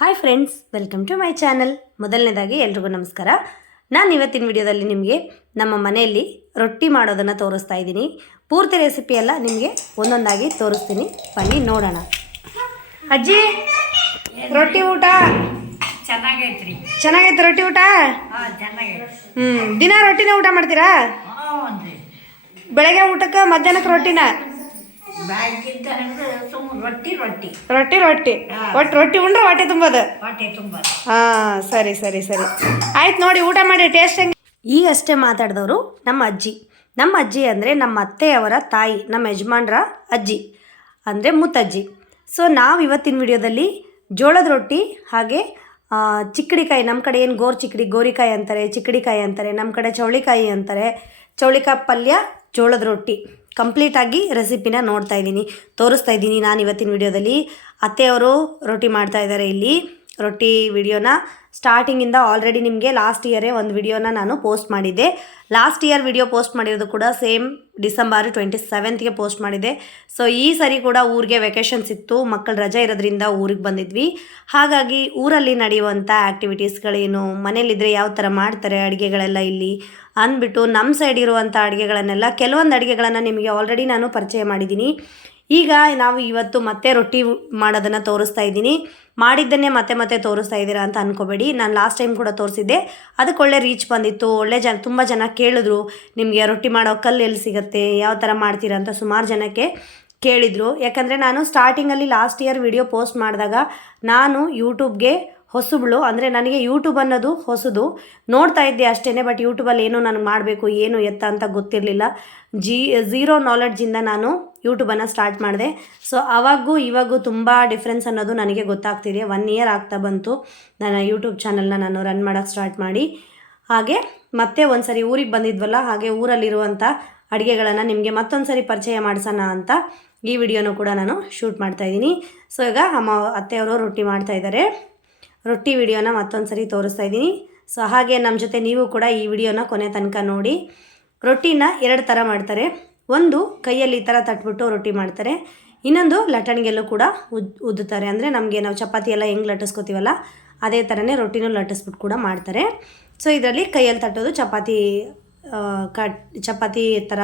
Hi friends welcome to my channel ಮೊದಲನೇದಾಗಿ ಎಲ್ರಿಗೂ ನಮಸ್ಕಾರ. ನಾನು ಇವತ್ತಿನ ವಿಡಿಯೋದಲ್ಲಿ ನಿಮಗೆ ನಮ್ಮ ಮನೆಯಲ್ಲಿ ರೊಟ್ಟಿ ಮಾಡೋದನ್ನು ತೋರಿಸ್ತಾ ಇದ್ದೀನಿ. ಪೂರ್ತಿ ರೆಸಿಪಿ ಎಲ್ಲ ನಿಮಗೆ ಒಂದೊಂದಾಗಿ ತೋರಿಸ್ತೀನಿ. ಬನ್ನಿ ನೋಡೋಣ. ಅಜ್ಜಿ ರೊಟ್ಟಿ ಊಟ? ಚೆನ್ನಾಗೈತ್ರಿ. ಚೆನ್ನಾಗೈತೆ ರೊಟ್ಟಿ ಊಟ? ಹ್ಞೂ ದಿನ ರೊಟ್ಟಿನ ಊಟ ಮಾಡ್ತೀರಾ? ಬೆಳಗ್ಗೆ ಊಟಕ್ಕೆ ಮಧ್ಯಾಹ್ನಕ್ಕೆ ರೊಟ್ಟಿನ? ರೊಟ್ಟಿ ರೊಟ್ಟಿ. ರೊಟ್ಟಿ ರೊಟ್ಟಿ. ಒಟ್ಟು ರೊಟ್ಟಿ ಉಂಡ್ರೆ ಹೊಟ್ಟೆ ತುಂಬೋದು? ಹೊಟ್ಟೆ ತುಂಬ ಹಾಂ ಸರಿ ಸರಿ ಸರಿ. ಆಯ್ತು ನೋಡಿ ಊಟ ಮಾಡಿ ಟೇಸ್ಟ್ ಹೆಂಗೆ? ಈಗಷ್ಟೇ ಮಾತಾಡಿದವರು ನಮ್ಮ ಅಜ್ಜಿ. ನಮ್ಮ ಅಜ್ಜಿ ಅಂದರೆ ನಮ್ಮ ಅತ್ತೆಯವರ ತಾಯಿ ನಮ್ಮ ಯಜಮಾನ್ರ ಅಜ್ಜಿ ಅಂದರೆ ಮುತ್ತಜ್ಜಿ. ಸೊ ನಾವು ಇವತ್ತಿನ ವಿಡಿಯೋದಲ್ಲಿ ಜೋಳದ ರೊಟ್ಟಿ ಹಾಗೆ ಚಿಕ್ಕಡಿಕಾಯಿ ನಮ್ಮ ಕಡೆ ಏನು ಗೋರ್ ಚಿಕ್ಕಡಿ ಗೋರಿಕಾಯಿ ಅಂತಾರೆ ಚಿಕ್ಕಡಿಕಾಯಿ ಅಂತಾರೆ ನಮ್ಮ ಕಡೆ ಚೌಳಿಕಾಯಿ ಅಂತಾರೆ ಚೌಳಿಕಾಯಿ ಪಲ್ಯ ಜೋಳದ ರೊಟ್ಟಿ. ಕಂಪ್ಲೀಟಾಗಿ ರೆಸಿಪಿನ ನೋಡ್ತಾ ಇದ್ದೀನಿ ತೋರಿಸ್ತಾ ಇದ್ದೀನಿ. ನಾನು ಇವತ್ತಿನ ವಿಡಿಯೋದಲ್ಲಿ ಅತ್ತೆಯವರು ರೊಟ್ಟಿ ಮಾಡ್ತಾ ಇದ್ದಾರೆ ಇಲ್ಲಿ. ರೊಟ್ಟಿ ವಿಡಿಯೋನ ಸ್ಟಾರ್ಟಿಂಗಿಂದ ಆಲ್ರೆಡಿ ನಿಮಗೆ ಲಾಸ್ಟ್ ಇಯರೇ ಒಂದು ವಿಡಿಯೋನ ನಾನು ಪೋಸ್ಟ್ ಮಾಡಿದ್ದೆ. ಲಾಸ್ಟ್ ಇಯರ್ ವಿಡಿಯೋ ಪೋಸ್ಟ್ ಮಾಡಿರೋದು ಕೂಡ ಸೇಮ್ ಡಿಸೆಂಬರ್ ಟ್ವೆಂಟಿ ಸೆವೆಂತ್ಗೆ ಪೋಸ್ಟ್ ಮಾಡಿದೆ. ಸೊ ಈ ಸರಿ ಕೂಡ ಊರಿಗೆ ವೆಕೇಷನ್ಸ್ ಇತ್ತು. ಮಕ್ಕಳು ರಜೆ ಇರೋದ್ರಿಂದ ಊರಿಗೆ ಬಂದಿದ್ವಿ. ಹಾಗಾಗಿ ಊರಲ್ಲಿ ನಡೆಯುವಂಥ ಆ್ಯಕ್ಟಿವಿಟೀಸ್ಗಳೇನು ಮನೇಲಿದ್ದರೆ ಯಾವ ಥರ ಮಾಡ್ತಾರೆ, ಅಡುಗೆಗಳೆಲ್ಲ ಇಲ್ಲಿ ಅಂದ್ಬಿಟ್ಟು ನಮ್ಮ ಸೈಡ್ ಇರುವಂಥ ಅಡುಗೆಗಳನ್ನೆಲ್ಲ ಕೆಲವೊಂದು ಅಡುಗೆಗಳನ್ನು ನಿಮಗೆ ಆಲ್ರೆಡಿ ನಾನು ಪರಿಚಯ ಮಾಡಿದ್ದೀನಿ. ಈಗ ನಾವು ಇವತ್ತು ಮತ್ತೆ ರೊಟ್ಟಿ ಮಾಡೋದನ್ನು ತೋರಿಸ್ತಾ ಇದ್ದೀನಿ. ಮಾಡಿದ್ದನ್ನೇ ಮತ್ತೆ ಮತ್ತೆ ತೋರಿಸ್ತಾ ಇದ್ದೀರಾ ಅಂತ ಅನ್ಕೋಬೇಡಿ. ನಾನು ಲಾಸ್ಟ್ ಟೈಮ್ ಕೂಡ ತೋರಿಸಿದ್ದೆ. ಅದಕ್ಕೆ ಒಳ್ಳೆ ರೀಚ್ ಬಂದಿತ್ತು. ಒಳ್ಳೆ ಜನ, ತುಂಬ ಜನ ಕೇಳಿದ್ರು, ನಿಮಗೆ ರೊಟ್ಟಿ ಮಾಡೋ ಕಲ್ಲು ಎಲ್ಲಿ ಸಿಗುತ್ತೆ, ಯಾವ ಥರ ಮಾಡ್ತೀರಾ ಅಂತ ಸುಮಾರು ಜನಕ್ಕೆ ಕೇಳಿದರು. ಯಾಕಂದರೆ ನಾನು ಸ್ಟಾರ್ಟಿಂಗಲ್ಲಿ ಲಾಸ್ಟ್ ಇಯರ್ ವಿಡಿಯೋ ಪೋಸ್ಟ್ ಮಾಡಿದಾಗ ನಾನು ಯೂಟ್ಯೂಬ್ಗೆ ಹೊಸಬಳು, ಅಂದರೆ ನನಗೆ ಯೂಟ್ಯೂಬ್ ಅನ್ನೋದು ಹೊಸದು. ನೋಡ್ತಾ ಇದ್ದೆ ಅಷ್ಟೇ ಬಟ್ ಯೂಟ್ಯೂಬಲ್ಲಿ ಏನು ನನಗೆ ಮಾಡಬೇಕು, ಏನು ಎತ್ತ ಅಂತ ಗೊತ್ತಿರಲಿಲ್ಲ. ಜೀ ಝೀರೋ ನಾಲೆಡ್ಜಿಂದ ನಾನು ಯೂಟ್ಯೂಬನ್ನು ಸ್ಟಾರ್ಟ್ ಮಾಡಿದೆ. ಸೊ ಆವಾಗೂ ಇವಾಗೂ ತುಂಬ ಡಿಫ್ರೆನ್ಸ್ ಅನ್ನೋದು ನನಗೆ ಗೊತ್ತಾಗ್ತಿದೆ. ಒನ್ ಇಯರ್ ಆಗ್ತಾ ಬಂತು. ನನ್ನ ಯೂಟ್ಯೂಬ್ ಚಾನಲ್ನ ನಾನು ರನ್ ಮಾಡೋಕ್ಕೆ ಸ್ಟಾರ್ಟ್ ಮಾಡಿ. ಹಾಗೆ, ಮತ್ತೆ ಒಂದು ಸರಿ ಊರಿಗೆ ಬಂದಿದ್ವಲ್ಲ, ಹಾಗೆ ಊರಲ್ಲಿರುವಂಥ ಅಡುಗೆಗಳನ್ನು ನಿಮಗೆ ಮತ್ತೊಂದು ಸರಿ ಪರಿಚಯ ಮಾಡಿಸೋಣ ಅಂತ ಈ ವಿಡಿಯೋನೂ ಕೂಡ ನಾನು ಶೂಟ್ ಮಾಡ್ತಾ ಇದ್ದೀನಿ. ಸೊ ಈಗ ಅಮ್ಮ, ಅತ್ತೆಯವರು ರೊಟ್ಟಿ ಮಾಡ್ತಾ ಇದ್ದಾರೆ ರೊಟ್ಟಿ ವಿಡಿಯೋನ ಮತ್ತೊಂದು ಸರಿ ತೋರಿಸ್ತಾ ಇದ್ದೀನಿ. ಸೊ ಹಾಗೆ ನಮ್ಮ ಜೊತೆ ನೀವು ಕೂಡ ಈ ವಿಡಿಯೋನ ಕೊನೆ ತನಕ ನೋಡಿ. ರೊಟ್ಟಿನ ಎರಡು ಥರ ಮಾಡ್ತಾರೆ. ಒಂದು ಕೈಯಲ್ಲಿ ಈ ಥರ ತಟ್ಬಿಟ್ಟು ರೊಟ್ಟಿ ಮಾಡ್ತಾರೆ. ಇನ್ನೊಂದು ಲಟಣಿಗೆಲ್ಲೂ ಕೂಡ ಉದ್, ಉದ್ದುತ್ತಾರೆ. ಅಂದರೆ ನಮಗೆ ನಾವು ಚಪಾತಿ ಎಲ್ಲ ಹೆಂಗೆ ಲಟ್ಟಿಸ್ಕೋತೀವಲ್ಲ, ಅದೇ ಥರನೇ ರೊಟ್ಟಿನೂ ಲಟ್ಟಿಸ್ಬಿಟ್ಟು ಕೂಡ ಮಾಡ್ತಾರೆ. ಸೊ ಇದರಲ್ಲಿ ಕೈಯಲ್ಲಿ ತಟ್ಟೋದು ಚಪಾತಿ ಕಟ್, ಚಪಾತಿ ಥರ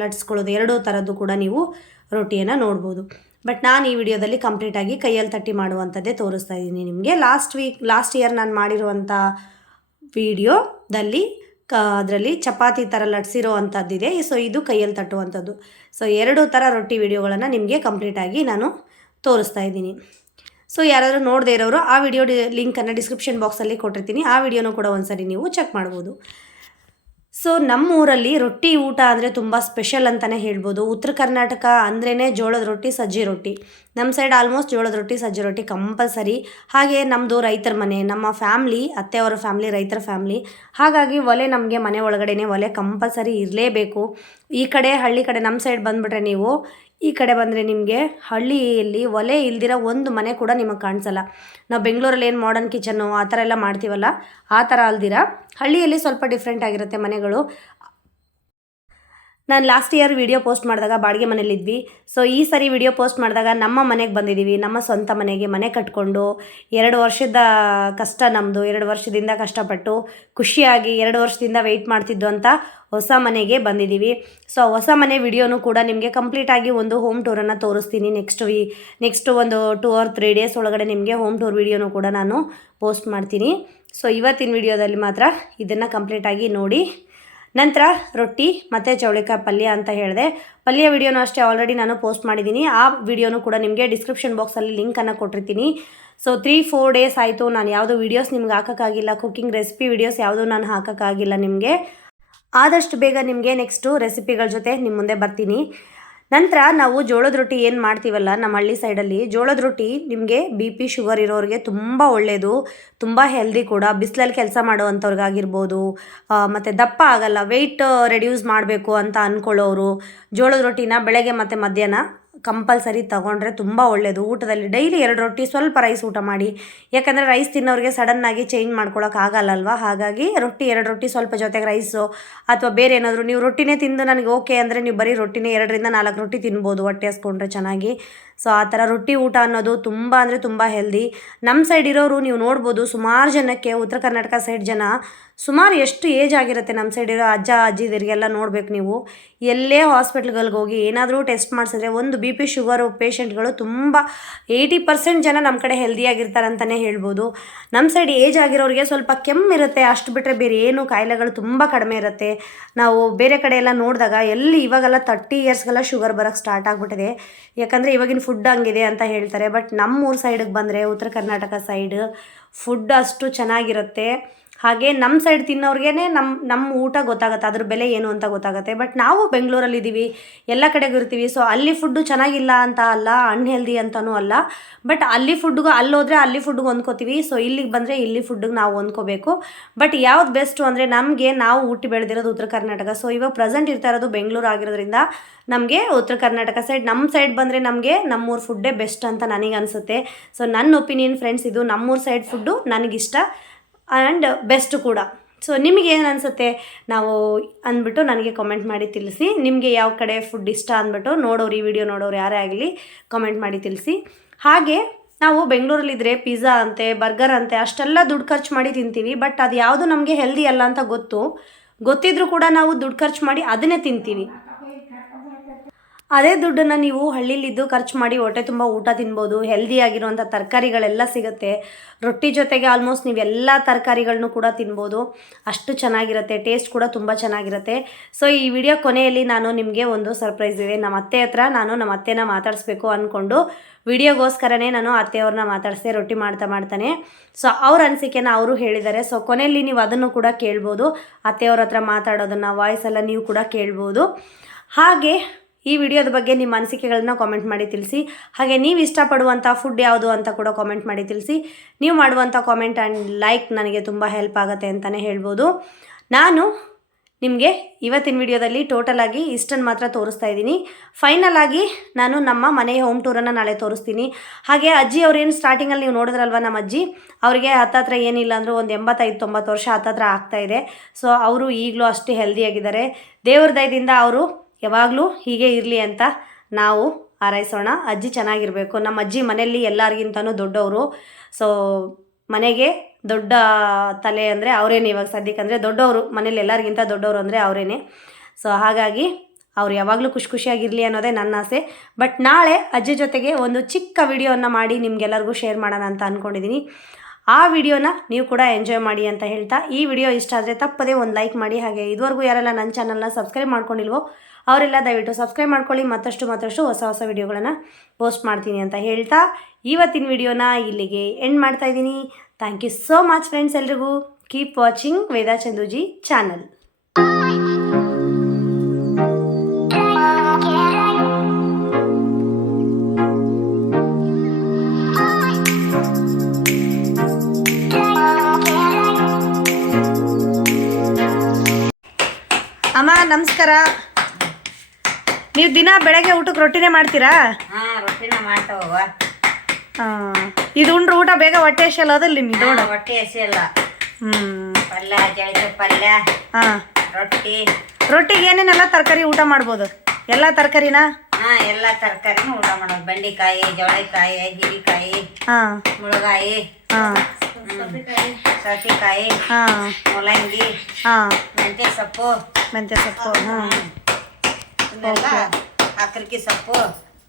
ಲಟ್ಸ್ಕೊಳ್ಳೋದು ಎರಡೂ ಥರದ್ದು ಕೂಡ ನೀವು ರೊಟ್ಟಿಯನ್ನು ನೋಡ್ಬೋದು. ಬಟ್ ನಾನು ಈ ವಿಡಿಯೋದಲ್ಲಿ ಕಂಪ್ಲೀಟಾಗಿ ಕೈಯಲ್ಲಿ ತಟ್ಟಿ ಮಾಡುವಂಥದ್ದೇ ತೋರಿಸ್ತಾ ಇದ್ದೀನಿ ನಿಮಗೆ. ಲಾಸ್ಟ್ ವೀಕ್ ಲಾಸ್ಟ್ ಇಯರ್ ನಾನು ಮಾಡಿರುವಂಥ ವಿಡಿಯೋದಲ್ಲಿ ಕ, ಅದರಲ್ಲಿ ಚಪಾತಿ ಥರ ಲಟ್ಸಿರೋ ಅಂಥದ್ದಿದೆ. ಸೊ, ಇದು ಕೈಯಲ್ಲಿ ತಟ್ಟುವಂಥದ್ದು. ಸೊ, ಎರಡು ಥರ ರೊಟ್ಟಿ ವಿಡಿಯೋಗಳನ್ನು ನಿಮಗೆ ಕಂಪ್ಲೀಟಾಗಿ ನಾನು ತೋರಿಸ್ತಾ ಇದ್ದೀನಿ. ಸೊ, ಯಾರಾದರೂ ನೋಡದೇ ಇರೋರು, ಆ ವಿಡಿಯೋ ಲಿಂಕನ್ನು ಡಿಸ್ಕ್ರಿಪ್ಷನ್ ಬಾಕ್ಸಲ್ಲಿ ಕೊಟ್ಟಿರ್ತೀನಿ. ಆ ವಿಡಿಯೋನೂ ಕೂಡ ಒಂದ್ಸರಿ ನೀವು ಚೆಕ್ ಮಾಡ್ಬೋದು. ಸೊ ನಮ್ಮ ಊರಲ್ಲಿ ರೊಟ್ಟಿ ಊಟ ಅಂದರೆ ತುಂಬ ಸ್ಪೆಷಲ್ ಅಂತಲೇ ಹೇಳ್ಬೋದು. ಉತ್ತರ ಕರ್ನಾಟಕ ಅಂದ್ರೇ ಜೋಳದ ರೊಟ್ಟಿ, ಸಜ್ಜಿ ರೊಟ್ಟಿ. ನಮ್ಮ ಸೈಡ್ ಆಲ್ಮೋಸ್ಟ್ ಜೋಳದ ರೊಟ್ಟಿ, ಸಜ್ಜಿ ರೊಟ್ಟಿ ಕಂಪಲ್ಸರಿ. ಹಾಗೆ ನಮ್ಮದು ರೈತರ ಮನೆ, ನಮ್ಮ ಫ್ಯಾಮ್ಲಿ ಅತ್ತೆಯವರ ಫ್ಯಾಮ್ಲಿ ರೈತರ ಫ್ಯಾಮ್ಲಿ ಹಾಗಾಗಿ ಒಲೆ ನಮಗೆ ಮನೆ ಒಳಗಡೆನೇ ಒಲೆ ಕಂಪಲ್ಸರಿ ಇರಲೇಬೇಕು. ಈ ಕಡೆ, ಹಳ್ಳಿ ಕಡೆ ನಮ್ಮ ಸೈಡ್ ಬಂದುಬಿಟ್ರೆ ನೀವು ಈ ಕಡೆ ಬಂದರೆ ನಿಮಗೆ ಹಳ್ಳಿಯಲ್ಲಿ ಒಲೆ ಇಲ್ದಿರೋ ಒಂದು ಮನೆ ಕೂಡ ನಿಮಗೆ ಕಾಣಿಸಲ್ಲ. ನಾವು ಬೆಂಗಳೂರಲ್ಲಿ ಏನು ಮಾಡರ್ನ್ ಕಿಚನ್ನು ಆ ಥರ ಎಲ್ಲ ಮಾಡ್ತೀವಲ್ಲ, ಆ ಥರ ಅಲ್ದಿರ ಹಳ್ಳಿಯಲ್ಲಿ ಸ್ವಲ್ಪ ಡಿಫ್ರೆಂಟ್ ಆಗಿರುತ್ತೆ ಮನೆಗಳು. ನಾನು ಲಾಸ್ಟ್ ಇಯರ್ ವಿಡಿಯೋ ಪೋಸ್ಟ್ ಮಾಡಿದಾಗ ಬಾಡಿಗೆ ಮನೇಲಿದ್ವಿ ಸೊ ಈ ಸರಿ ವಿಡಿಯೋ ಪೋಸ್ಟ್ ಮಾಡಿದಾಗ ನಮ್ಮ ಮನೆಗೆ ಬಂದಿದ್ದೀವಿ ನಮ್ಮ ಸ್ವಂತ ಮನೆಗೆ ಮನೆ ಕಟ್ಕೊಂಡು ಎರಡು ವರ್ಷದ ಕಷ್ಟ ನಮ್ಮದು ಎರಡು ವರ್ಷದಿಂದ ಕಷ್ಟಪಟ್ಟು ಖುಷಿಯಾಗಿ ಎರಡು ವರ್ಷದಿಂದ ವೆಯ್ಟ್ ಮಾಡ್ತಿದ್ದು ಅಂತ ಹೊಸ ಮನೆಗೆ ಬಂದಿದ್ದೀವಿ ಸೊ ಹೊಸ ಮನೆ ವಿಡಿಯೋನು ಕೂಡ ನಿಮಗೆ ಕಂಪ್ಲೀಟಾಗಿ ಒಂದು ಹೋಮ್ ಟೂರನ್ನು ತೋರಿಸ್ತೀನಿ. ನೆಕ್ಸ್ಟ್ ವೀ ನೆಕ್ಸ್ಟ್ ಒಂದು ಟೂ ಆರ್ ತ್ರೀ ಡೇಸ್ ಒಳಗಡೆ ನಿಮಗೆ ಹೋಮ್ ಟೂರ್ ವಿಡಿಯೋನೂ ಕೂಡ ನಾನು ಪೋಸ್ಟ್ ಮಾಡ್ತೀನಿ. ಸೊ ಇವತ್ತಿನ ವಿಡಿಯೋದಲ್ಲಿ ಮಾತ್ರ ಇದನ್ನು ಕಂಪ್ಲೀಟಾಗಿ ನೋಡಿ. ನಂತರ ರೊಟ್ಟಿ ಮತ್ತು ಚೌಳಿಕಾಯಿ ಪಲ್ಯ ಅಂತ ಹೇಳಿದೆ. ಪಲ್ಯ ವಿಡಿಯೋನು ಅಷ್ಟೇ ಆಲ್ರೆಡಿ ನಾನು ಪೋಸ್ಟ್ ಮಾಡಿದ್ದೀನಿ ಆ ವಿಡಿಯೋನು ಕೂಡ ನಿಮಗೆ ಡಿಸ್ಕ್ರಿಪ್ಷನ್ ಬಾಕ್ಸಲ್ಲಿ ಲಿಂಕನ್ನು ಕೊಟ್ಟಿರ್ತೀನಿ. ಸೊ ತ್ರೀ ಫೋರ್ ಡೇಸ್ ಆಯಿತು. ನಾನು ಯಾವುದೋ ವೀಡಿಯೋಸ್ ನಿಮ್ಗೆ ಹಾಕೋಕ್ಕಾಗಿಲ್ಲ. ಕುಕ್ಕಿಂಗ್ ರೆಸಿಪಿ ವೀಡಿಯೋಸ್ ಯಾವುದೂ ನಾನು ಹಾಕೋಕ್ಕಾಗಿಲ್ಲ ನಿಮಗೆ. ಆದಷ್ಟು ಬೇಗ ನಿಮಗೆ ನೆಕ್ಸ್ಟು ರೆಸಿಪಿಗಳ ಜೊತೆ ನಿಮ್ಮ ಮುಂದೆ ಬರ್ತೀನಿ. ನಂತರ ನಾವು ಜೋಳದ ರೊಟ್ಟಿ ಏನು ಮಾಡ್ತೀವಲ್ಲ, ನಮ್ಮ ಹಳ್ಳಿ ಸೈಡಲ್ಲಿ ಜೋಳದ ರೊಟ್ಟಿ ನಿಮಗೆ ಬಿ ಪಿ ಶುಗರ್ ಇರೋರಿಗೆ ತುಂಬ ಒಳ್ಳೆಯದು ತುಂಬ ಹೆಲ್ದಿ ಕೂಡ. ಬಿಸಿಲಲ್ಲಿ ಕೆಲಸ ಮಾಡುವಂಥವ್ರಿಗಾಗಿರ್ಬೋದು ಮತ್ತು ದಪ್ಪ ಆಗಲ್ಲ ವೆಯ್ಟ್ ರೆಡ್ಯೂಸ್ ಮಾಡಬೇಕು ಅಂತ ಅಂದ್ಕೊಳ್ಳೋರು ಜೋಳದ ರೊಟ್ಟಿನ ಬೆಳಗ್ಗೆ ಮತ್ತು ಮಧ್ಯಾಹ್ನ ಕಂಪಲ್ಸರಿ ತಗೊಂಡ್ರೆ ತುಂಬ ಒಳ್ಳೆಯದು ಊಟದಲ್ಲಿ ಡೈಲಿ ಎರಡು ರೊಟ್ಟಿ ಸ್ವಲ್ಪ ರೈಸ್ ಊಟ ಮಾಡಿ. ಯಾಕಂದರೆ ರೈಸ್ ತಿನ್ನೋರಿಗೆ ಸಡನ್ನಾಗಿ ಚೇಂಜ್ ಮಾಡ್ಕೊಳಕ್ಕೆ ಆಗಲ್ಲಲ್ವ? ಹಾಗಾಗಿ ರೊಟ್ಟಿ ಎರಡು ರೊಟ್ಟಿ ಸ್ವಲ್ಪ ಜೊತೆಗೆ ರೈಸು ಅಥವಾ ಬೇರೆ ಏನಾದರೂ ನೀವು ರೊಟ್ಟಿನೇ ತಿಂದು ನನಗೆ ಓಕೆ ಅಂದರೆ ನೀವು ಬರೀ ರೊಟ್ಟಿನೇ ಎರಡರಿಂದ ನಾಲ್ಕು ರೊಟ್ಟಿ ತಿನ್ಬೋದು ಹೊಟ್ಟೆ ಹಸ್ಕೊಂಡ್ರೆ ಚೆನ್ನಾಗಿ. ಸೊ ಆ ಥರ ರೊಟ್ಟಿ ಊಟ ಅನ್ನೋದು ತುಂಬ ಅಂದರೆ ತುಂಬ ಹೆಲ್ದಿ ನಮ್ಮ ಸೈಡ್ ಇರೋರು ನೀವು ನೋಡ್ಬೋದು ಸುಮಾರು ಜನಕ್ಕೆ, ಉತ್ತರ ಕರ್ನಾಟಕ ಸೈಡ್ ಜನ ಸುಮಾರು ಎಷ್ಟು ಏಜ್ ಆಗಿರುತ್ತೆ ನಮ್ಮ ಸೈಡ್ ಇರೋ ಅಜ್ಜ, ಅಜ್ಜಿದರಿಗೆಲ್ಲ ನೋಡಬೇಕು ನೀವು. ಎಲ್ಲೇ ಹಾಸ್ಪಿಟ್ಲ್ಗಳಿಗೆ ಹೋಗಿ ಏನಾದರೂ ಟೆಸ್ಟ್ ಮಾಡಿಸಿದ್ರೆ ಒಂದು ಬಿ ಪಿ ಶುಗರು ಪೇಷೆಂಟ್ಗಳು ತುಂಬ ಏಯ್ಟಿ ಪರ್ಸೆಂಟ್ ಜನ ನಮ್ಮ ಕಡೆ ಹೆಲ್ದಿಯಾಗಿರ್ತಾರೆ ಅಂತಲೇ ಹೇಳ್ಬೋದು. ನಮ್ಮ ಸೈಡ್ ಏಜ್ ಆಗಿರೋರಿಗೆ ಸ್ವಲ್ಪ ಕೆಮ್ಮಿರುತ್ತೆ ಅಷ್ಟು ಬಿಟ್ಟರೆ ಬೇರೆ ಏನು ಕಾಯಿಲೆಗಳು ತುಂಬ ಕಡಿಮೆ ಇರುತ್ತೆ. ನಾವು ಬೇರೆ ಕಡೆ ಎಲ್ಲ ನೋಡಿದಾಗ ಎಲ್ಲಿ ಇವಾಗೆಲ್ಲ ತರ್ಟಿ ಇಯರ್ಸ್ಗೆಲ್ಲ ಶುಗರ್ ಬರೋಕ್ಕೆ ಸ್ಟಾರ್ಟ್ ಆಗಿಬಿಟ್ಟಿದೆ. ಯಾಕಂದರೆ ಇವಾಗಿನ ಫುಡ್ ಹಂಗಿದೆ ಅಂತ ಹೇಳ್ತಾರೆ. ಬಟ್ ನಮ್ಮ ಊರು ಸೈಡಿಗೆ ಬಂದರೆ ಉತ್ತರ ಕರ್ನಾಟಕ ಸೈಡ್ ಫುಡ್ ಅಷ್ಟು ಚೆನ್ನಾಗಿರುತ್ತೆ. ಹಾಗೆ ನಮ್ಮ ಸೈಡ್ ತಿನ್ನೋರ್ಗೇ ನಮ್ಮ ನಮ್ಮ ಊಟ ಗೊತ್ತಾಗುತ್ತೆ, ಅದ್ರ ಬೆಲೆ ಏನು ಅಂತ ಗೊತ್ತಾಗುತ್ತೆ. ಬಟ್ ನಾವು ಬೆಂಗಳೂರಲ್ಲಿ ಇದ್ದೀವಿ ಎಲ್ಲ ಕಡೆಗೂ ಇರ್ತೀವಿ. ಸೊ ಅಲ್ಲಿ ಫುಡ್ಡು ಚೆನ್ನಾಗಿಲ್ಲ ಅಂತ ಅಲ್ಲ ಅನ್ಹೆಲ್ದಿ ಅಂತಲೂ ಅಲ್ಲ. ಬಟ್ ಅಲ್ಲಿ ಫುಡ್ಗೂ ಅಲ್ಲಿ ಹೋದರೆ ಅಲ್ಲಿ ಫುಡ್ಗೆ ಹೊಂದ್ಕೋತೀವಿ. ಸೊ ಇಲ್ಲಿಗೆ ಬಂದರೆ ಇಲ್ಲಿ ಫುಡ್ಡಿಗೆ ನಾವು ಹೊಂದ್ಕೋಬೇಕು. ಬಟ್ ಯಾವ್ದು ಬೆಸ್ಟು ಅಂದರೆ ನಮಗೆ ನಾವು ಹುಟ್ಟಿ ಬೆಳೆದಿರೋದು ಉತ್ತರ ಕರ್ನಾಟಕ. ಸೊ ಇವಾಗ ಪ್ರೆಸೆಂಟ್ ಇರ್ತಾ ಇರೋದು ಬೆಂಗಳೂರು ಆಗಿರೋದ್ರಿಂದ ನಮಗೆ ಉತ್ತರ ಕರ್ನಾಟಕ ಸೈಡ್ ನಮ್ಮ ಸೈಡ್ ಬಂದರೆ ನಮಗೆ ನಮ್ಮೂರು ಫುಡ್ಡೇ ಬೆಸ್ಟ್ ಅಂತ ನನಗೆ ಅನಿಸುತ್ತೆ. ಸೊ ನನ್ನ ಒಪಿನಿಯನ್ ಫ್ರೆಂಡ್ಸ್ ಇದು ನಮ್ಮೂರು ಸೈಡ್ ಫುಡ್ಡು ನನಗಿಷ್ಟ. ಆ್ಯಂಡ್ ಬೆಸ್ಟ್ ಕೂಡ. ಸೊ ನಿಮಗೆ ಏನು ಅನಿಸುತ್ತೆ? ನಾವು ಅಂದ್ಬಿಟ್ಟು ನನಗೆ ಕಾಮೆಂಟ್ ಮಾಡಿ ತಿಳಿಸಿ. ನಿಮಗೆ ಯಾವ ಕಡೆ ಫುಡ್ ಇಷ್ಟ ಅಂದ್ಬಿಟ್ಟು ನೋಡೋರು, ಈ ವಿಡಿಯೋ ನೋಡೋರು ಯಾರೇ ಆಗಲಿ ಕಾಮೆಂಟ್ ಮಾಡಿ ತಿಳಿಸಿ. ಹಾಗೆ, ನಾವು ಬೆಂಗಳೂರಲ್ಲಿದ್ದರೆ ಪಿಜ್ಜಾ ಅಂತೆ ಬರ್ಗರ್ ಅಂತೆ, ಅಷ್ಟೆಲ್ಲ ದುಡ್ಡು ಖರ್ಚು ಮಾಡಿ ತಿಂತೀವಿ. ಬಟ್ ಅದು ಯಾವುದು ನಮಗೆ ಹೆಲ್ದಿ ಅಲ್ಲ ಅಂತ ಗೊತ್ತು. ಗೊತ್ತಿದ್ರೂ ಕೂಡ ನಾವು ದುಡ್ಡು ಖರ್ಚು ಮಾಡಿ ಅದನ್ನೇ ತಿಂತೀವಿ. ಅದೇ ದುಡ್ಡನ್ನು ನೀವು ಹಳ್ಳಿಲಿದ್ದು ಖರ್ಚು ಮಾಡಿ ಹೊಟ್ಟೆ ತುಂಬ ಊಟ ತಿನ್ಬೋದು ಹೆಲ್ದಿ ಆಗಿರುವಂಥ ತರಕಾರಿಗಳೆಲ್ಲ ಸಿಗುತ್ತೆ. ರೊಟ್ಟಿ ಜೊತೆಗೆ ಆಲ್ಮೋಸ್ಟ್ ನೀವು ಎಲ್ಲ ತರಕಾರಿಗಳನ್ನು ಕೂಡ ತಿನ್ಬೋದು. ಅಷ್ಟು ಚೆನ್ನಾಗಿರುತ್ತೆ ಟೇಸ್ಟ್ ಕೂಡ ತುಂಬ ಚೆನ್ನಾಗಿರುತ್ತೆ. ಸೊ ಈ ವಿಡಿಯೋ ಕೊನೆಯಲ್ಲಿ ನಾನು ನಿಮಗೆ ಒಂದು ಸರ್ಪ್ರೈಸ್ ಇದೆ. ನಮ್ಮ ಅತ್ತೆ ಹತ್ರ ನಾನು ನಮ್ಮ ಅತ್ತೆನ ಮಾತಾಡಿಸ್ಬೇಕು ಅಂದ್ಕೊಂಡು ವಿಡಿಯೋಗೋಸ್ಕರನೇ ನಾನು ಅತ್ತೆಯವ್ರನ್ನ ಮಾತಾಡಿಸ್ದೆ, ರೊಟ್ಟಿ ಮಾಡ್ತಾ ಮಾಡ್ತಾನೆ. ಸೊ ಅವ್ರ ಅನಿಸಿಕೆನ ಅವರು ಹೇಳಿದ್ದಾರೆ. ಸೊ ಕೊನೆಯಲ್ಲಿ ನೀವು ಅದನ್ನು ಕೂಡ ಕೇಳ್ಬೋದು. ಅತ್ತೆಯವ್ರ ಹತ್ರ ಮಾತಾಡೋದನ್ನು ವಾಯ್ಸೆಲ್ಲ ನೀವು ಕೂಡ ಕೇಳ್ಬೋದು. ಹಾಗೆ ಈ ವಿಡಿಯೋದ ಬಗ್ಗೆ ನಿಮ್ಮ ಅನಿಸಿಕೆಗಳನ್ನ ಕಾಮೆಂಟ್ ಮಾಡಿ ತಿಳಿಸಿ. ಹಾಗೆ ನೀವು ಇಷ್ಟಪಡುವಂಥ ಫುಡ್ ಯಾವುದು ಅಂತ ಕೂಡ ಕಾಮೆಂಟ್ ಮಾಡಿ ತಿಳಿಸಿ. ನೀವು ಮಾಡುವಂಥ ಕಾಮೆಂಟ್ ಆ್ಯಂಡ್ ಲೈಕ್ ನನಗೆ ತುಂಬ ಹೆಲ್ಪ್ ಆಗುತ್ತೆ ಅಂತಲೇ ಹೇಳ್ಬೋದು. ನಾನು ನಿಮಗೆ ಇವತ್ತಿನ ವಿಡಿಯೋದಲ್ಲಿ ಟೋಟಲ್ ಆಗಿ ಇಷ್ಟನ್ನು ಮಾತ್ರ ತೋರಿಸ್ತಾ ಇದ್ದೀನಿ. ಫೈನಲ್ ಆಗಿ ನಾನು ನಮ್ಮ ಮನೆಯ ಹೋಮ್ ಟೂರನ್ನು ನಾಳೆ ತೋರಿಸ್ತೀನಿ. ಹಾಗೆ ಅಜ್ಜಿ ಅವ್ರೇನು ಸ್ಟಾರ್ಟಿಂಗಲ್ಲಿ ನೀವು ನೋಡಿದ್ರಲ್ವ ನಮ್ಮ ಅಜ್ಜಿ? ಅವರಿಗೆ ಹತ್ತತ್ರ ಏನಿಲ್ಲ ಅಂದರೂ ಒಂದು ಎಂಬತ್ತೈದು, ತೊಂಬತ್ತು ವರ್ಷ ಹತ್ತತ್ರ ಆಗ್ತಾ ಇದೆ. ಸೊ ಅವರು ಈಗಲೂ ಅಷ್ಟೇ ಹೆಲ್ದಿಯಾಗಿದ್ದಾರೆ ದೇವ್ರ ದಯದಿಂದ ಅವರು ಯಾವಾಗಲೂ ಹೀಗೆ ಇರಲಿ ಅಂತ ನಾವು ಹಾರೈಸೋಣ. ಅಜ್ಜಿ ಚೆನ್ನಾಗಿರಬೇಕು. ನಮ್ಮ ಅಜ್ಜಿ ಮನೆಯಲ್ಲಿ ಎಲ್ಲರಿಗಿಂತನೂ ದೊಡ್ಡವರು. ಸೊ ಮನೆಗೆ ದೊಡ್ಡ ತಲೆ ಅಂದರೆ ಅವರೇನೆ ಇವಾಗ ಸದ್ಯಕ್ಕೆ ಅಂದರೆ ದೊಡ್ಡವರು. ಮನೇಲಿ ಎಲ್ಲರಿಗಿಂತ ದೊಡ್ಡವರು ಅಂದರೆ ಅವರೇನೆ. ಸೊ ಹಾಗಾಗಿ ಅವ್ರು ಯಾವಾಗಲೂ ಖುಷಿ ಖುಷಿಯಾಗಿರಲಿ ಅನ್ನೋದೇ ನನ್ನ ಆಸೆ. ಬಟ್ ನಾಳೆ ಅಜ್ಜಿ ಜೊತೆಗೆ ಒಂದು ಚಿಕ್ಕ ವಿಡಿಯೋನ ಮಾಡಿ ನಿಮಗೆಲ್ಲರಿಗೂ ಶೇರ್ ಮಾಡೋಣ ಅಂತ ಅಂದ್ಕೊಂಡಿದ್ದೀನಿ ಆ ವಿಡಿಯೋನ ನೀವು ಕೂಡ ಎಂಜಾಯ್ ಮಾಡಿ ಅಂತ ಹೇಳ್ತಾ, ಈ ವಿಡಿಯೋ ಇಷ್ಟ ಆದರೆ ತಪ್ಪದೇ ಒಂದು ಲೈಕ್ ಮಾಡಿ. ಹಾಗೆ ಇದುವರೆಗೂ ಯಾರೆಲ್ಲ ನನ್ನ ಚಾನಲ್ನ ಸಬ್ಸ್ಕ್ರೈಬ್ ಮಾಡ್ಕೊಂಡಿಲ್ವೋ ಅವರೆಲ್ಲ ದಯವಿಟ್ಟು ಸಬ್ಸ್ಕ್ರೈಬ್ ಮಾಡ್ಕೊಳ್ಳಿ. ಮತ್ತಷ್ಟು ಮತ್ತಷ್ಟು ಹೊಸ ಹೊಸ ವಿಡಿಯೋಗಳನ್ನು ಪೋಸ್ಟ್ ಮಾಡ್ತೀನಿ ಅಂತ ಹೇಳ್ತಾ ಇವತ್ತಿನ ವಿಡಿಯೋನ ಇಲ್ಲಿಗೆ ಎಂಡ್ ಮಾಡ್ತಾ ಇದ್ದೀನಿ. Thank you so much friends ಎಲ್ರಿಗೂ. Keep watching Veda Chanduji channel ಅಮ್ಮ ನಮಸ್ಕಾರ. ನೀವು ದಿನ ಬೆಳಗ್ಗೆ ಊಟಕ್ಕೆ ರೊಟ್ಟಿನೇ ಮಾಡ್ತೀರಾ? ಹಾ ರೊಟ್ಟಿನ ಮಾಡ್ತಾವ ಹಾಂ ಇದು ಉಂಡ್ರ ಊಟ ಬೇಗ ಹೊಟ್ಟೆ ಹಸಿಯಲ್ಲ ಅದಲ್ಲಿ ನಿಮ್ಗೆ ನೋಡ ಹೊಟ್ಟೆ ಹಸಿಯಲ್ಲ. ಹ್ಞೂ ಪಲ್ಯ ಪಲ್ಯ ಹಾಂ. ರೊಟ್ಟಿ. ರೊಟ್ಟಿಗೆ ಏನೇನೆಲ್ಲ ತರಕಾರಿ ಊಟ ಮಾಡ್ಬೋದು? ಎಲ್ಲ ತರಕಾರಿನಾ? ಹಾ ಎಲ್ಲ ತರಕಾರಿನೂ ಊಟ ಮಾಡೋದು. ಬೆಂಡೆಕಾಯಿ ಜವಳಿಕಾಯಿ ಹೀರಿಕಾಯಿ ಹಾಂ. ಮುಳಗಾಯಿ ಹಾಂ. ಸೌತೆಕಾಯಿ ಹಾಂ. ಮೂಲಂಗಿ ಹಾಂ. ಮೆಂತ್ಯ ಸೊಪ್ಪು. ಮೆಂತ್ಯ ಸೊಪ್ಪು ಹಾಂ. ಅಕ್ರಕಿ ಸೊಪ್ಪು.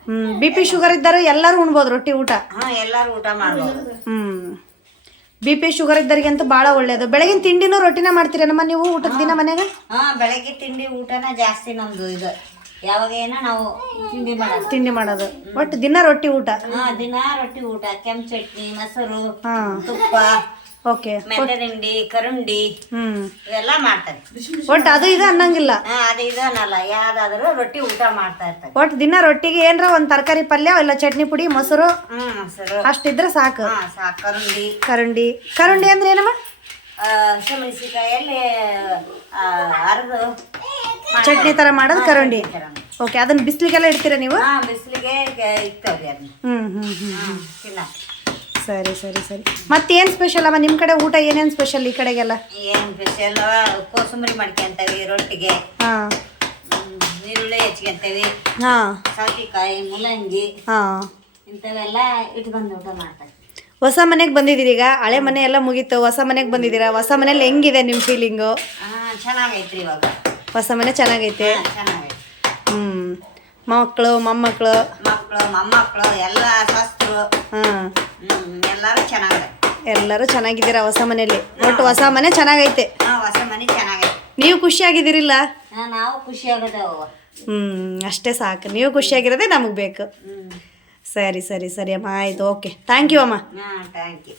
ಹ್ಮ್ ಬಿ ಪಿ ಶುಗರ್ ಇದ್ದಾರೆ ಎಲ್ಲರೂ ಉಣ್ಬೋದು ರೊಟ್ಟಿ ಊಟ. ಹಾ ಎಲ್ಲಾರು ಊಟ ಮಾಡ್ಬೋದು. ಹ್ಮ್. ಬಿ ಪಿ ಶುಗರ್ ಇದ್ದರಿಗಂತೂ ಭಾಳ ಒಳ್ಳೇದು. ಬೆಳಗಿನ ತಿಂಡಿನೂ ರೊಟ್ಟಿನೇ ಮಾಡ್ತೀರೇನಮ್ಮ ನೀವು ಊಟದ ದಿನ ಮನೆಗೆ ಹಾ ಬೆಳಗ್ಗೆ ತಿಂಡಿ ಊಟನ ಜಾಸ್ತಿ ನಮ್ದು ಇದು. ಯಾವಾಗ ಏನೋ ನಾವು ತಿಂಡಿ ಮಾಡೋದು. ತಿಂಡಿ ಮಾಡೋದು. ಒಟ್ಟು ದಿನ ರೊಟ್ಟಿ ಊಟ. ಹಾ ದಿನ ರೊಟ್ಟಿ ಊಟ ಕೆಂಪು ಚಟ್ನಿ ಮೊಸರು ಹಾಂ. ತುಪ್ಪ ಓಕೆ. ಮೆಂತ್ಯದಿಂಡಿ ಕರುಂಡಿ ಹ್ಞೂ ಇವೆಲ್ಲ ಮಾಡ್ತಾರೆ. ಒಟ್ಟು ಅದು ಇದು ಅನ್ನಂಗಿಲ್ಲ. ಹಾ ಅದು ಇದು ಅನ್ನಲ್ಲ. ಯಾವ್ದಾದ್ರು ರೊಟ್ಟಿ ಊಟ ಮಾಡ್ತಾ ಇರ್ತಾರೆ. ಒಟ್ಟು ದಿನ ರೊಟ್ಟಿಗೆ ಏನರ ಒಂದು ತರಕಾರಿ ಪಲ್ಯ ಇಲ್ಲ ಚಟ್ನಿ ಪುಡಿ ಮೊಸರು. ಹ್ಮ್ ಮೊಸರು. ಅಷ್ಟಿದ್ರೆ ಸಾಕು. ಹಾ ಸಾ ಕರುಂಡಿ. ಕರುಂಡಿ. ಕರುಂಡಿ ಅಂದ್ರೆ ಏನಮ್ಮ? ಆ, ಹಸಿಮೆಣಸಿಕಾಯಲ್ಲಿ ಅರ್ದು ಚಟ್ನಿ ತರ ಮಾಡೋದು ಕರುಂಡಿ. ಓಕೆ ಅದನ್ನ ಬಿಸಿಲಿಗೆಲ್ಲ ಇಡ್ತೀರಾ ನೀವು? ಹಾ ಬಿಸಿಲಿಗೆ ಇಕ್ತವ್ರಿ ಅದನ್ನ. ಹ್ಮ್ ಹ್ಮ್ ಹ್ಮ್ ಹಾ ಇಲ್ಲ ಸರಿ ಸರಿ ಸರಿ. ಮತ್ತೇನು ಸ್ಪೆಷಲ್ ಅಮ್ಮ? ನಿಮ್ಮ ಕಡೆ ಊಟ ಏನೇನು ಸ್ಪೆಷಲ್ ಈ ಕಡೆಗೆಲ್ಲ? ಏನ್ ಸ್ಪೆಷಲ್ ಕೋಸಂಬರಿ ಮಾಡ್ಕೊಂತೇವಿ ರೊಟ್ಟಿಗೆ. ಹಾಂ. ಈರುಳ್ಳಿ ಹೆಚ್ಕೊಂತೇವಿ ಹಾಂ. ಸೌತೆಕಾಯಿ ಮೂಲಂಗಿ. ಹಾಂ. ಇಂಥವೆಲ್ಲ ಇಟ್ಕೊಂಡು ಊಟ ಮಾಡ್ತಾರೆ. ಹೊಸ ಮನೆಗೆ ಬಂದಿದ್ದೀರಿ ಈಗ? ಹಳೆ ಮನೆ ಎಲ್ಲ ಮುಗೀತು. ಹೊಸ ಮನೆಗೆ ಬಂದಿದ್ದೀರಾ? ಹೊಸ ಮನೇಲಿ ಹೆಂಗಿದೆ ನಿಮ್ಮ ಫೀಲಿಂಗು ಚೆನ್ನಾಗೈತೆ ಚೆನ್ನಾಗೈತ್ರಿ ಇವಾಗ. ಹೊಸ ಮನೆ ಚೆನ್ನಾಗೈತೆ? ಹಾ, ಮಕ್ಕಳು ಮೊಮ್ಮಕ್ಕಳು ಮಕ್ಕಳು ಮೊಮ್ಮಕ್ಕಳು ಎಲ್ಲ ಸಸ್ತರು ಹಾಂ. ಹ್ಮ್ ಎಲ್ಲಾರು ಚೆನ್ನಾಗೆ ಎಲ್ಲರೂ ಚೆನ್ನಾಗಿದ್ದೀರಾ ಹೊಸ ಮನೆಯಲ್ಲಿ? ಒಟ್ಟು ಹೊಸ ಮನೆ ಚೆನ್ನಾಗೈತೆ. ಹಾ ಹೊಸ ಮನೆ ಚೆನ್ನಾಗೈತೆ. ನೀವು ಖುಷಿಯಾಗಿದ್ದೀರಿಲ್ಲ? ನಾವು ಖುಷಿ ಆಗದವ ಹ್ಞೂ ಅಷ್ಟೇ ಸಾಕು. ನೀವು ಖುಷಿಯಾಗಿರೋದೇ ನಮಗೆ ಬೇಕು. ಸರಿ ಸರಿ ಸರಿ ಅಮ್ಮ. ಆಯ್ತು ಓಕೆ. ಥ್ಯಾಂಕ್ ಯು ಅಮ್ಮ. ಹಾ ಥ್ಯಾಂಕ್ ಯು